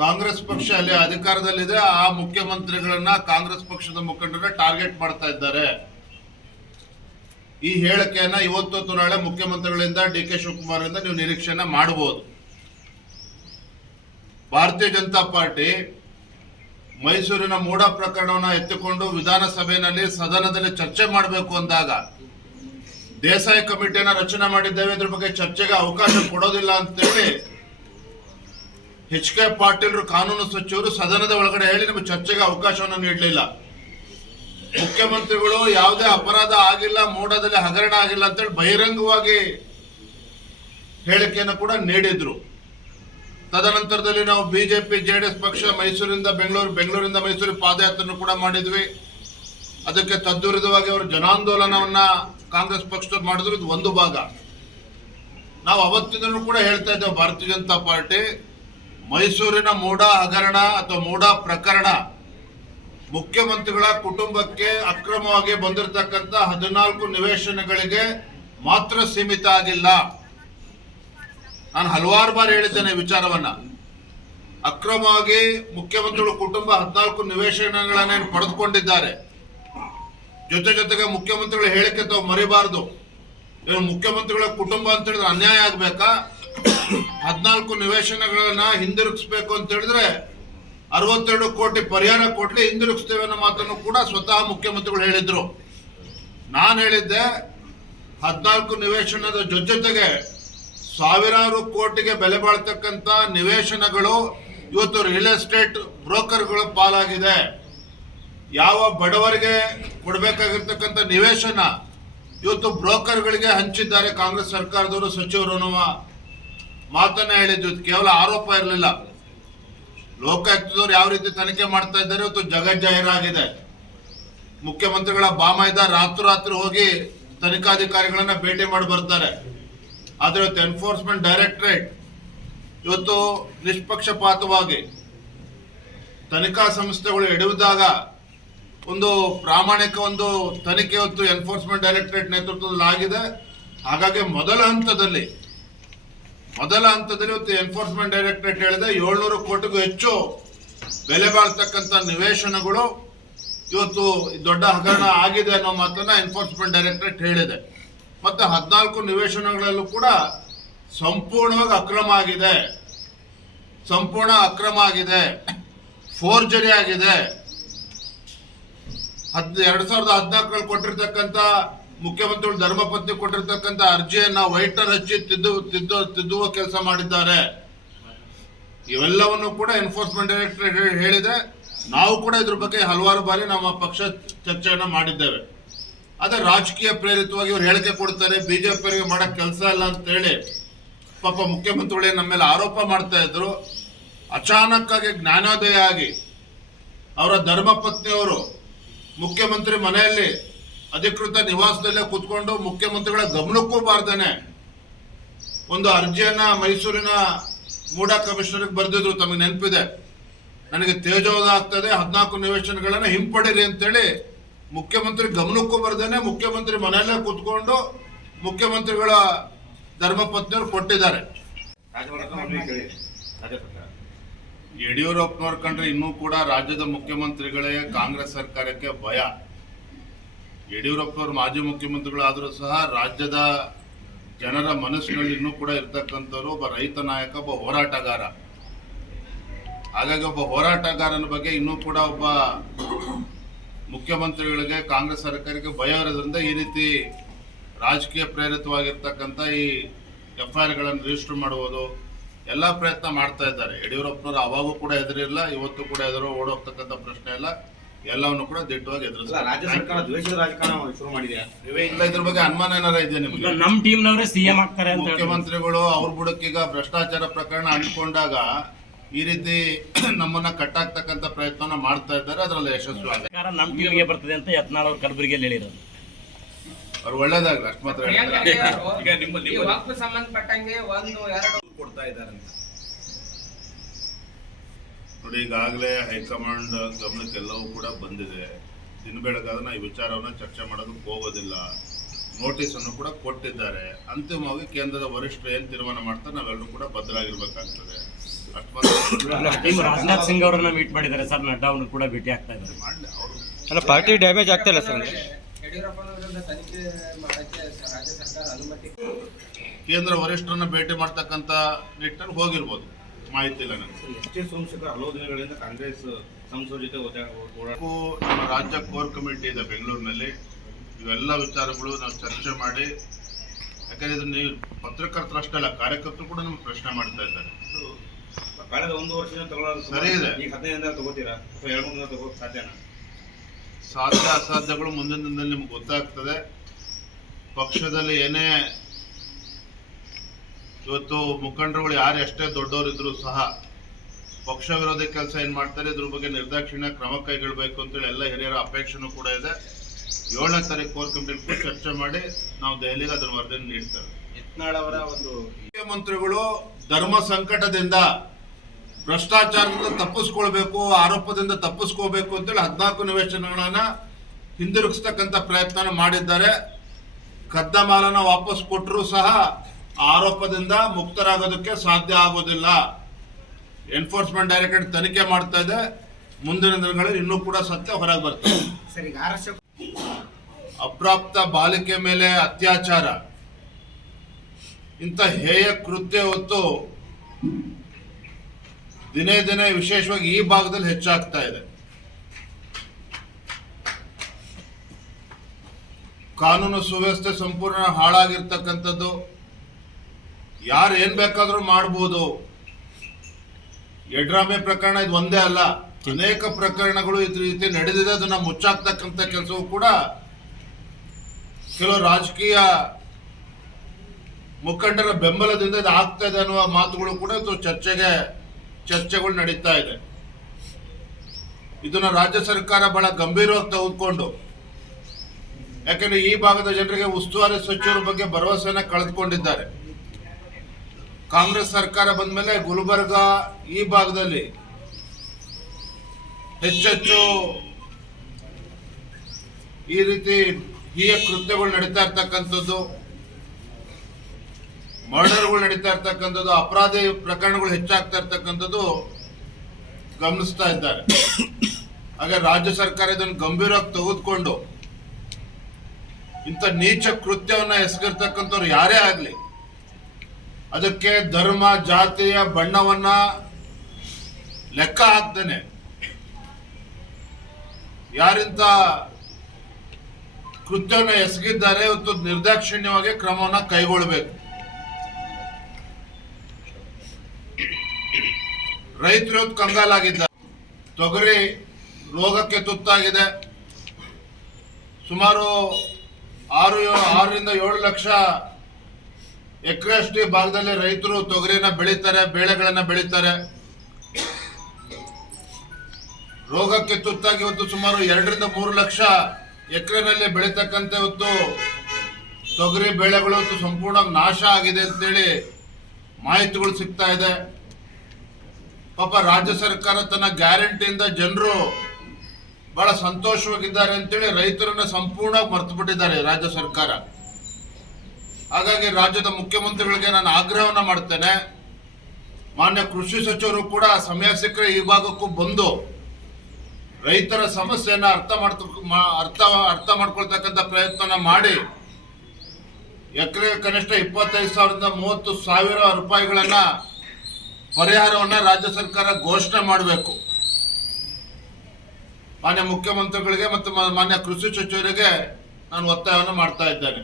ಕಾಂಗ್ರೆಸ್ ಪಕ್ಷ ಅಲ್ಲಿ ಅಧಿಕಾರದಲ್ಲಿದೆ, ಆ ಮುಖ್ಯಮಂತ್ರಿಗಳನ್ನ ಕಾಂಗ್ರೆಸ್ ಪಕ್ಷದ ಮುಖಂಡರ ಟಾರ್ಗೆಟ್ ಮಾಡ್ತಾ ಇದ್ದಾರೆ. ಈ ಹೇಳಿಕೆಯನ್ನ ಇವತ್ತು ನಾಳೆ ಮುಖ್ಯಮಂತ್ರಿಗಳಿಂದ DK ಶಿವಕುಮಾರ್ ಇಂದ ನೀವು ನಿರೀಕ್ಷೆಯನ್ನ ಮಾಡಬಹುದು. ಭಾರತೀಯ ಜನತಾ ಪಾರ್ಟಿ ಮೈಸೂರಿನ ಮೂಡ ಪ್ರಕರಣವನ್ನು ಎತ್ತಿಕೊಂಡು ವಿಧಾನಸಭೆಯಲ್ಲಿ ಸದನದಲ್ಲಿ ಚರ್ಚೆ ಮಾಡಬೇಕು ಅಂದಾಗ ದೇಸಾಯಿ ಕಮಿಟಿಯನ್ನ ರಚನೆ ಮಾಡಿದ್ದೇವೆ, ಇದ್ರ ಬಗ್ಗೆ ಚರ್ಚೆಗೆ ಅವಕಾಶ ಕೊಡೋದಿಲ್ಲ ಅಂತೇಳಿ HK ಪಾಟೀಲ್ ಕಾನೂನು ಸಚಿವರು ಸದನದ ಒಳಗಡೆ ಹೇಳಿ ನಿಮಗೆ ಚರ್ಚೆಗೆ ಅವಕಾಶವನ್ನು ನೀಡಲಿಲ್ಲ. ಮುಖ್ಯಮಂತ್ರಿಗಳು ಯಾವುದೇ ಅಪರಾಧ ಆಗಿಲ್ಲ, ಮೂಡದಲ್ಲಿ ಹಗರಣ ಆಗಿಲ್ಲ ಅಂತೇಳಿ ಬಹಿರಂಗವಾಗಿ ಹೇಳಿಕೆಯನ್ನು ಕೂಡ ನೀಡಿದ್ರು. ತದನಂತರದಲ್ಲಿ ನಾವು ಬಿಜೆಪಿ JDS ಪಕ್ಷ ಮೈಸೂರಿಂದ ಬೆಂಗಳೂರಿಂದ ಮೈಸೂರಿಗೆ ಪಾದಯಾತ್ರೆಯನ್ನು ಕೂಡ ಮಾಡಿದ್ವಿ. ಅದಕ್ಕೆ ತದ್ವಿರುದ್ಧವಾಗಿ ಅವರು ಜನಾಂದೋಲನವನ್ನ ಕಾಂಗ್ರೆಸ್ ಪಕ್ಷದವ್ರು ಮಾಡಿದ್ರು. ಇದು ಒಂದು ಭಾಗ. ನಾವು ಅವತ್ತಿನೂ ಕೂಡ ಹೇಳ್ತಾ ಇದ್ದೇವೆ, ಭಾರತೀಯ ಜನತಾ ಪಾರ್ಟಿ ಮೈಸೂರಿನ ಮೂಡ ಹಗರಣ ಅಥವಾ ಮೂಡ ಪ್ರಕರಣ ಮುಖ್ಯಮಂತ್ರಿಗಳ ಕುಟುಂಬಕ್ಕೆ ಅಕ್ರಮವಾಗಿ ಬಂದಿರತಕ್ಕಂತ 14 ನಿವೇಶನಗಳಿಗೆ ಮಾತ್ರ ಸೀಮಿತ ಆಗಿಲ್ಲ. ನಾನು ಹಲವಾರು ಬಾರಿ ಹೇಳಿದ್ದೇನೆ ವಿಚಾರವನ್ನ. ಅಕ್ರಮವಾಗಿ ಮುಖ್ಯಮಂತ್ರಿಗಳ ಕುಟುಂಬ 14 ನಿವೇಶನಗಳನ್ನೇನು ಪಡೆದುಕೊಂಡಿದ್ದಾರೆ. ಜೊತೆಗೆ ಮುಖ್ಯಮಂತ್ರಿಗಳ ಹೇಳಿಕೆ ತಾವು ಮರಿಬಾರದು. ಇವರು ಮುಖ್ಯಮಂತ್ರಿಗಳ ಕುಟುಂಬ ಅಂತ ಹೇಳಿದ್ರೆ ಅನ್ಯಾಯ ಆಗ್ಬೇಕಾ? 14 ನಿವೇಶನಗಳನ್ನ ಹಿಂದಿರುಗಿಸ್ಬೇಕು ಅಂತ ಹೇಳಿದ್ರೆ 62 ಕೋಟಿ ಪರಿಹಾರ ಕೊಡ್ಲಿ, ಹಿಂದಿರುಗಿಸ್ತೇವೆ ಅನ್ನೋ ಮಾತನ್ನು ಕೂಡ ಸ್ವತಃ ಮುಖ್ಯಮಂತ್ರಿಗಳು ಹೇಳಿದ್ರು. ನಾನು ಹೇಳಿದ್ದೆ 14 ನಿವೇಶನದ ಜೊತೆಗೆ ಸಾವಿರಾರು ಕೋಟಿಗೆ ಬೆಲೆ ಬಾಳ್ತಕ್ಕಂತ ನಿವೇಶನಗಳು ಇವತ್ತು ರಿಯಲ್ ಎಸ್ಟೇಟ್ ಬ್ರೋಕರ್ಗಳ ಪಾಲಾಗಿದೆ. ಯಾವ ಬಡವರಿಗೆ ಕೊಡಬೇಕಾಗಿರ್ತಕ್ಕಂಥ ನಿವೇಶನ ಇವತ್ತು ಬ್ರೋಕರ್ಗಳಿಗೆ ಹಂಚಿದ್ದಾರೆ ಕಾಂಗ್ರೆಸ್ ಸರ್ಕಾರದವರು, ಸಚಿವರು ಅನ್ನುವ ಮಾತನ್ನ ಹೇಳಿದ್ದು. ಕೇವಲ ಆರೋಪ ಇರಲಿಲ್ಲ. ಲೋಕಾಯುಕ್ತದವರು ಯಾವ ರೀತಿ ತನಿಖೆ ಮಾಡ್ತಾ ಇದ್ದಾರೆ ಇವತ್ತು ಜಗಜ್ಜಾಹೀರಾಗಿದೆ. ಮುಖ್ಯಮಂತ್ರಿಗಳ ಬಾಮೈದ ರಾತ್ರಿ ಹೋಗಿ ತನಿಖಾಧಿಕಾರಿಗಳನ್ನ ಭೇಟಿ ಮಾಡಿ ಬರ್ತಾರೆ. ಆದ್ರೆ ಇವತ್ತು ಎನ್ಫೋರ್ಸ್ಮೆಂಟ್ ಡೈರೆಕ್ಟರೇಟ್ ಇವತ್ತು ನಿಷ್ಪಕ್ಷಪಾತವಾಗಿ ತನಿಖಾ ಸಂಸ್ಥೆಗಳು ಎಡುವಿದಾಗ ಒಂದು ಪ್ರಾಮಾಣಿಕ ಒಂದು ತನಿಖೆ ಇವತ್ತು ಎನ್ಫೋರ್ಸ್ಮೆಂಟ್ ಡೈರೆಕ್ಟರೇಟ್ ನೇತೃತ್ವದಲ್ಲಿ ಆಗಿದೆ. ಹಾಗಾಗಿ ಮೊದಲ ಹಂತದಲ್ಲಿ ಇವತ್ತು ಎನ್ಫೋರ್ಸ್ಮೆಂಟ್ ಡೈರೆಕ್ಟರೇಟ್ ಹೇಳಿದೆ 700 ಕೋಟಿಗೂ ಹೆಚ್ಚು ಬೆಲೆ ಬಾಳ್ತಕ್ಕಂಥ ನಿವೇಶನಗಳು ಇವತ್ತು ದೊಡ್ಡ ಹಗರಣ ಆಗಿದೆ ಅನ್ನೋ ಮಾತನ್ನ ಎನ್ಫೋರ್ಸ್ಮೆಂಟ್ ಡೈರೆಕ್ಟರೇಟ್ ಹೇಳಿದೆ. ಮತ್ತೆ 14 ನಿವೇಶನಗಳಲ್ಲೂ ಕೂಡ ಸಂಪೂರ್ಣವಾಗಿ ಅಕ್ರಮ ಆಗಿದೆ, ಫೋರ್ಜರಿ ಆಗಿದೆ. 2014 ಕೊಟ್ಟಿರ್ತಕ್ಕಂಥ ಮುಖ್ಯಮಂತ್ರಿಗಳು ಧರ್ಮಪತ್ನಿ ಕೊಟ್ಟಿರ್ತಕ್ಕಂಥ ಅರ್ಜಿಯನ್ನ ವೈಟರ್ ಹಚ್ಚಿ ತಿದ್ದುವ ಕೆಲಸ ಮಾಡಿದ್ದಾರೆ. ಇವೆಲ್ಲವನ್ನು ಕೂಡ ಎನ್ಫೋರ್ಸ್ಮೆಂಟ್ ಡೈರೆಕ್ಟರೇಟ್ ಹೇಳಿದೆ. ನಾವು ಕೂಡ ಇದ್ರ ಬಗ್ಗೆ ಹಲವಾರು ಬಾರಿ ನಮ್ಮ ಪಕ್ಷ ಚರ್ಚೆಯನ್ನ ಮಾಡಿದ್ದೇವೆ. ಅದೇ ರಾಜಕೀಯ ಪ್ರೇರಿತವಾಗಿ ಇವ್ರು ಹೇಳಿಕೆ ಕೊಡ್ತಾರೆ, ಬಿಜೆಪಿಯವರಿಗೆ ಮಾಡಕ್ ಕೆಲಸ ಇಲ್ಲ ಅಂತ ಹೇಳಿ ಪಾಪ ಮುಖ್ಯಮಂತ್ರಿಗಳೇ ನಮ್ಮ ಮೇಲೆ ಆರೋಪ ಮಾಡ್ತಾ ಇದ್ರು. ಅಚಾನಕ್ ಆಗಿ ಜ್ಞಾನೋದಯ ಆಗಿ ಅವರ ಧರ್ಮಪತ್ನಿಯವರು ಮುಖ್ಯಮಂತ್ರಿ ಮನೆಯಲ್ಲಿ ಅಧಿಕೃತ ನಿವಾಸದಲ್ಲೇ ಕೂತ್ಕೊಂಡು ಮುಖ್ಯಮಂತ್ರಿಗಳ ಗಮನಕ್ಕೂ ಬಾರ್ದೇನೆ ಒಂದು ಅರ್ಜಿಯನ್ನ ಮೈಸೂರಿನ ಮೂಡ ಕಮಿಷನರ್ಗೆ ಬರೆದಿದ್ರು. ತಮಗೆ ನೆನಪಿದೆ, ನನಗೆ ತೇಜೋವಧ ಆಗ್ತದೆ, 14 ನಿವೇಶನಗಳನ್ನ ಹಿಂಪಡೀರಿ ಅಂತೇಳಿ ಮುಖ್ಯಮಂತ್ರಿ ಗಮನಕ್ಕೂ ಬರ್ದೇನೆ ಮುಖ್ಯಮಂತ್ರಿ ಮನೆಯಲ್ಲೇ ಕೂತ್ಕೊಂಡು ಮುಖ್ಯಮಂತ್ರಿಗಳ ಧರ್ಮಪತ್ನಿಯವರು ಕೊಟ್ಟಿದ್ದಾರೆ. ಯಡಿಯೂರಪ್ಪನವ್ರ ಕಂಡ್ರೆ ಇನ್ನೂ ಕೂಡ ರಾಜ್ಯದ ಮುಖ್ಯಮಂತ್ರಿಗಳೇ ಕಾಂಗ್ರೆಸ್ ಸರ್ಕಾರಕ್ಕೆ ಭಯ. ಯಡಿಯೂರಪ್ಪನವ್ರು ಮಾಜಿ ಮುಖ್ಯಮಂತ್ರಿಗಳಾದರೂ ಸಹ ರಾಜ್ಯದ ಜನರ ಮನಸ್ಸಿನಲ್ಲಿ ಇನ್ನೂ ಕೂಡ ಇರ್ತಕ್ಕಂಥವ್ರು ಒಬ್ಬ ರೈತ ನಾಯಕ, ಒಬ್ಬ ಹೋರಾಟಗಾರ. ಹಾಗಾಗಿ ಒಬ್ಬ ಹೋರಾಟಗಾರನ ಬಗ್ಗೆ ಇನ್ನೂ ಕೂಡ ಒಬ್ಬ ಮುಖ್ಯಮಂತ್ರಿಗಳಿಗೆ ಕಾಂಗ್ರೆಸ್ ಸರ್ಕಾರಕ್ಕೆ ಭಯ ಇರೋದ್ರಿಂದ ಈ ರೀತಿ ರಾಜಕೀಯ ಪ್ರೇರಿತವಾಗಿರ್ತಕ್ಕಂಥ ಈ FIR ಗಳನ್ನು ರಿಜಿಸ್ಟರ್ ಮಾಡುವುದು ಎಲ್ಲ ಪ್ರಯತ್ನ ಮಾಡ್ತಾ ಇದ್ದಾರೆ. ಯಡಿಯೂರಪ್ಪನವರು ಅವಾಗೂ ಕೂಡ ಎದುರಿಲ್ಲ, ಇವತ್ತು ಕೂಡ ಎದುರು ಓಡೋಗ್ತಕ್ಕಂಥ ಪ್ರಶ್ನೆ ಇಲ್ಲ. ಎಲ್ಲವನ್ನು ಕೂಡ ದಿಟ್ಟವಾಗಿ ಎದುರಿಸ್ತಾರೆ. ರಾಜ್ಯ ಸರ್ಕಾರ ದ್ವೇಷದ ರಾಜಕಾರಣ ಶುರು ಮಾಡಿದೆ. ಇಲ್ಲ, ಇದ್ರ ಬಗ್ಗೆ ಅನುಮಾನ ಏನಾರ ಇದೆ ನಿಮ್ಗೆ? ನಮ್ಮ ಟೀಮ್ನವರೇ CM ಆಗ್ತಾರೆ ಅಂತ ಮುಖ್ಯಮಂತ್ರಿಗಳು ಅವ್ರ ಬುಡಕ್ಕೀಗ ಭ್ರಷ್ಟಾಚಾರ ಪ್ರಕರಣ ಅಂಟ್ಕೊಂಡಾಗ ಈ ರೀತಿ ನಮ್ಮನ್ನ ಕಟ್ಟಾಕ್ತಕ್ಕಂಥ ಪ್ರಯತ್ನ ಮಾಡ್ತಾ ಇದ್ದಾರೆ. ಅದರಲ್ಲಿ ಯಶಸ್ವಿ ಆಗಿದೆ. ನಮ್ಮ ಟೀಮ್ಗೆ ಬರ್ತದೆ ಅಂತ ಯತ್ನಾಳ್ ಅವರು ಕಲಬುರಗಿಯಲ್ಲಿ ಹೇಳಿರೋದು. ಅವ್ರು ಒಳ್ಳೇದಾಗ್ಲಿ, ಅಷ್ಟು ಮಾತ್ರ ಸಂಬಂಧಪಟ್ಟಂಗೆ ಕೊಡ್ತಾ ಇದ್ದಾರೆ ನೋಡಿ. ಈಗಾಗಲೇ ಹೈಕಮಾಂಡ್ ಗಮನಕ್ಕೆಲ್ಲವೂ ಕೂಡ ಬಂದಿದೆ. ದಿನ ಬೆಳಗಾದ್ರೆ ಈ ವಿಚಾರವನ್ನ ಚರ್ಚೆ ಮಾಡೋದಕ್ಕೆ ಹೋಗೋದಿಲ್ಲ. ನೋಟಿಸ್ ಅನ್ನು ಕೂಡ ಕೊಟ್ಟಿದ್ದಾರೆ. ಅಂತಿಮವಾಗಿ ಕೇಂದ್ರದ ವರಿಷ್ಠರು ಏನ್ ತೀರ್ಮಾನ ಮಾಡ್ತಾರೆ ನಾವೆಲ್ಲರೂ ಕೂಡ ಬದ್ಧರಾಗಿರ್ಬೇಕಾಗ್ತದೆ. ಅಷ್ಟು ಮಾತ್ರ ಟೀಮ್ ರಾಜನಾಥ್ ಸಿಂಗ್ ಅವರನ್ನ ಮೀಟ್ ಮಾಡಿದ್ದಾರೆ ಸರ್, ನಡ್ಡಾ ಅವ್ರನ್ನ ಕೂಡ ಭೇಟಿ ಆಗ್ತಾ ಇದ್ದಾರೆ. ಮಾಡಲಿ ಅವರು. ಅಲ್ಲ ಪಾರ್ಟಿ ಡ್ಯಾಮೇಜ್ ಆಗ್ತಾ ಇಲ್ಲ ಸರ್. ಯಡಿಯೂರಪ್ಪನ ವಿರುದ್ಧ ತನಿಖೆ ಮಾಡಕ್ಕೆ ರಾಜ್ಯ ಸರ್ಕಾರ ಅನುಮತಿ ಕೇಂದ್ರ ವರಿಷ್ಠರನ್ನ ಭೇಟಿ ಮಾಡ್ತಕ್ಕಂಥ ನಿಟ್ಟಲ್ಲಿ ಹೋಗಿರ್ಬೋದು, ಮಾಹಿತಿ ಇಲ್ಲ ನನಗೆ. ಎಸ್ ಟಿ ಸೋಮಶೇಖರ್ ಹಲವು ದಿನಗಳಿಂದ ಕಾಂಗ್ರೆಸ್ ಸಂಸದ ಜೊತೆ ಓಡಾಡ ನಮ್ಮ ರಾಜ್ಯ ಕೋರ್ ಕಮಿಟಿ ಇದೆ ಬೆಂಗಳೂರಿನಲ್ಲಿ. ಇವೆಲ್ಲ ವಿಚಾರಗಳು ನಾವು ಚರ್ಚೆ ಮಾಡಿ, ಯಾಕಂದ್ರೆ ಇದು ನೀವು ಪತ್ರಕರ್ತರು ಅಷ್ಟೇ ಅಲ್ಲ, ಕಾರ್ಯಕರ್ತರು ಕೂಡ ನಮ್ಗೆ ಪ್ರಶ್ನೆ ಮಾಡ್ತಾ ಇದ್ದಾರೆ. ಕಳೆದ 1 ವರ್ಷದಿಂದ ತಗೊಳ್ಳೋದು ಸರಿ ಇದೆ. ಈಗ 15 ದಿನ ತಗೋತೀರಾ ಅಥವಾ 2-3 ದಿನ ತಗೋಕ್ ಸಾಧ್ಯನಾ? ಸಾಧ್ಯ ಅಸಾಧ್ಯಗಳು ಮುಂದಿನ ದಿನದಲ್ಲಿ ನಿಮ್ಗೆ ಗೊತ್ತಾಗ್ತದೆ. ಪಕ್ಷದಲ್ಲಿ ಏನೇ ಇವತ್ತು ಮುಖಂಡರುಗಳು ಯಾರು ಎಷ್ಟೇ ದೊಡ್ಡವರಿದ್ರು ಸಹ ಪಕ್ಷ ವಿರೋಧಿ ಕೆಲಸ ಏನ್ ಮಾಡ್ತಾರೆ ಇದ್ರ ಬಗ್ಗೆ ನಿರ್ದಾಕ್ಷಿಣ್ಯ ಕ್ರಮ ಕೈಗೊಳ್ಳಬೇಕು ಅಂತೇಳಿ ಎಲ್ಲ ಹಿರಿಯರ ಅಪೇಕ್ಷೆನೂ ಕೂಡ ಇದೆ. 7ನೇ ತಾರೀಕು ಕೋರ್ ಕಮಿಟಿ ಚರ್ಚೆ ಮಾಡಿ ನಾವು ದೆಹಲಿಗೆ ಅದರ ವರದಿ ನೀಡ್ತೇವೆ. ಯತ್ನಾಳ್ ಅವರ ಒಂದು ಮುಖ್ಯಮಂತ್ರಿಗಳು ಧರ್ಮ ಸಂಕಟದಿಂದ, ಭ್ರಷ್ಟಾಚಾರದಿಂದ ತಪ್ಪಿಸ್ಕೊಳ್ಬೇಕು, ಆರೋಪದಿಂದ ತಪ್ಪಿಸ್ಕೋಬೇಕು ಅಂತೇಳಿ 14 ನಿವೇಶನಗಳನ್ನ ಹಿಂದಿರುಗಿಸ್ತಕ್ಕಂಥ ಪ್ರಯತ್ನ ಮಾಡಿದ್ದಾರೆ. ಕದ್ದ ಮಾಲನ್ನ ವಾಪಸ್ ಕೊಟ್ಟರು ಸಹ ಆರೋಪದಿಂದ ಮುಕ್ತರಾಗೋದಕ್ಕೆ ಸಾಧ್ಯ ಆಗೋದಿಲ್ಲ. ಎನ್ಫೋರ್ಸ್ಮೆಂಟ್ ಡೈರೆಕ್ಟರೇಟ್ ತನಿಖೆ ಮಾಡ್ತಾ ಇದೆ. ಮುಂದಿನ ದಿನಗಳಲ್ಲಿ ಇನ್ನೂ ಕೂಡ ಸತ್ಯ ಹೊರಗೆ ಬರ್ತದೆ. ಸರಿ, ಆರ್ಎಸ್ ಅಪ್ರಾಪ್ತ ಬಾಲಿಕೆ ಮೇಲೆ ಅತ್ಯಾಚಾರ, ಇಂಥ ಹೇಯ ಕೃತ್ಯ ಹೊತ್ತು ದಿನೇ ದಿನೇ ವಿಶೇಷವಾಗಿ ಈ ಭಾಗದಲ್ಲಿ ಹೆಚ್ಚಾಗ್ತಾ ಇದೆ. ಕಾನೂನು ಸುವ್ಯವಸ್ಥೆ ಸಂಪೂರ್ಣ ಹಾಳಾಗಿರ್ತಕ್ಕಂಥದ್ದು. ಯಾರು ಏನ್ ಬೇಕಾದ್ರೂ ಮಾಡ್ಬೋದು. ಯಡ್ರಾಮೆ ಪ್ರಕರಣ ಇದು ಒಂದೇ ಅಲ್ಲ, ಅನೇಕ ಪ್ರಕರಣಗಳು ಇದ್ರ ರೀತಿ ನಡೆದಿದೆ. ಅದನ್ನ ಮುಚ್ಚಾಕ್ತಕ್ಕಂಥ ಕೆಲಸವೂ ಕೂಡ ಕೆಲವು ರಾಜಕೀಯ ಮುಖಂಡರ ಬೆಂಬಲದಿಂದ ಇದು ಆಗ್ತಾ ಇದೆ ಅನ್ನುವ ಮಾತುಗಳು ಕೂಡ ಚರ್ಚೆಗಳು ನಡೀತಾ ಇದೆ. ಇದನ್ನ ರಾಜ್ಯ ಸರ್ಕಾರ ಬಹಳ ಗಂಭೀರವಾಗಿ ತೆಗೆದುಕೊಂಡು, ಯಾಕಂದ್ರೆ ಈ ಭಾಗದ ಜನರಿಗೆ ಉಸ್ತುವಾರಿ ಸಚಿವರ ಬಗ್ಗೆ ಭರವಸೆನ ಕಳೆದುಕೊಂಡಿದ್ದಾರೆ. ಕಾಂಗ್ರೆಸ್ ಸರ್ಕಾರ ಬಂದ ಮೇಲೆ ಗುಲ್ಬರ್ಗ ಈ ಭಾಗದಲ್ಲಿ ಹೆಚ್ಚೆಚ್ಚು ಈ ರೀತಿ ಹೀಯ ಕೃತ್ಯಗಳು ನಡೀತಾ ಇರ್ತಕ್ಕಂಥದ್ದು, ಮರ್ಡರ್ಗಳು ನಡೀತಾ ಇರ್ತಕ್ಕಂಥದ್ದು, ಅಪರಾಧಿ ಪ್ರಕರಣಗಳು ಹೆಚ್ಚಾಗ್ತಾ ಇರ್ತಕ್ಕಂಥದ್ದು ಗಮನಿಸ್ತಾ ಇದ್ದಾರೆ. ಹಾಗೆ ರಾಜ್ಯ ಸರ್ಕಾರ ಇದನ್ನು ಗಂಭೀರವಾಗಿ ತೆಗೆದುಕೊಂಡು ಇಂಥ ನೀಚ ಕೃತ್ಯವನ್ನ ಎಸಗಿರ್ತಕ್ಕಂಥವ್ರು ಯಾರೇ ಆಗ್ಲಿ ಅದಕ್ಕೆ ಧರ್ಮ, ಜಾತಿಯ ಬಣ್ಣವನ್ನ ಲೆಕ್ಕ ಹಾಕ್ದೇನೆ ಯಾರಿಂತ ಕೃತ್ಯವನ್ನ ಎಸಗಿದ್ದಾರೆ ಇವತ್ತು ನಿರ್ದಾಕ್ಷಿಣ್ಯವಾಗಿ ಕ್ರಮವನ್ನ ಕೈಗೊಳ್ಳಬೇಕು. ರೈತರು ಕಂಗಾಲಾಗಿದ್ದಾರೆ. ತೊಗರಿ ರೋಗಕ್ಕೆ ತುತ್ತಾಗಿದೆ. ಸುಮಾರು 6ರಿಂದ 7 ಲಕ್ಷ ಎಕರೆಯಷ್ಟು ಭಾಗದಲ್ಲಿ ರೈತರು ತೊಗರಿನ ಬೆಳೀತಾರೆ, ಬೇಳೆಗಳನ್ನ ಬೆಳೀತಾರೆ. ರೋಗಕ್ಕೆ ತುತ್ತಾಗಿ ಇವತ್ತು ಸುಮಾರು 2ರಿಂದ 3 ಲಕ್ಷ ಎಕರೆನಲ್ಲಿ ಬೆಳೀತಕ್ಕಂಥ ಇವತ್ತು ತೊಗರಿ ಬೆಳೆಗಳು ಇವತ್ತು ಸಂಪೂರ್ಣ ನಾಶ ಆಗಿದೆ ಅಂತೇಳಿ ಮಾಹಿತಿಗಳು ಸಿಗ್ತಾ ಇದೆ. ಪಾಪ ರಾಜ್ಯ ಸರ್ಕಾರ ತನ್ನ ಗ್ಯಾರಂಟಿಯಿಂದ ಜನರು ಬಹಳ ಸಂತೋಷವಾಗಿದ್ದಾರೆ ಅಂತೇಳಿ ರೈತರನ್ನ ಸಂಪೂರ್ಣ ಮರ್ತು ಬಿಟ್ಟಿದ್ದಾರೆ ರಾಜ್ಯ ಸರ್ಕಾರ. ಹಾಗಾಗಿ ರಾಜ್ಯದ ಮುಖ್ಯಮಂತ್ರಿಗಳಿಗೆ ನಾನು ಆಗ್ರಹವನ್ನ ಮಾಡ್ತೇನೆ, ಮಾನ್ಯ ಕೃಷಿ ಸಚಿವರು ಕೂಡ ಸಮಯ ಸಿಕ್ಕರೆ ಈ ಭಾಗಕ್ಕೂ ಬಂದು ರೈತರ ಸಮಸ್ಯೆಯನ್ನ ಅರ್ಥ ಮಾಡ್ಕೊಳ್ತಕ್ಕಂಥ ಪ್ರಯತ್ನ ಮಾಡಿ ಎಕರೆ ಕನಿಷ್ಠ 25,000ರಿಂದ 30,000 ರೂಪಾಯಿಗಳನ್ನ ಪರಿಹಾರವನ್ನ ರಾಜ್ಯ ಸರ್ಕಾರ ಘೋಷಣೆ ಮಾಡಬೇಕು. ಮಾನ್ಯ ಮುಖ್ಯಮಂತ್ರಿಗಳಿಗೆ ಮತ್ತು ಮಾನ್ಯ ಕೃಷಿ ಸಚಿವರಿಗೆ ನಾನು ಒತ್ತಾಯವನ್ನು ಮಾಡ್ತಾ ಇದ್ದೇನೆ.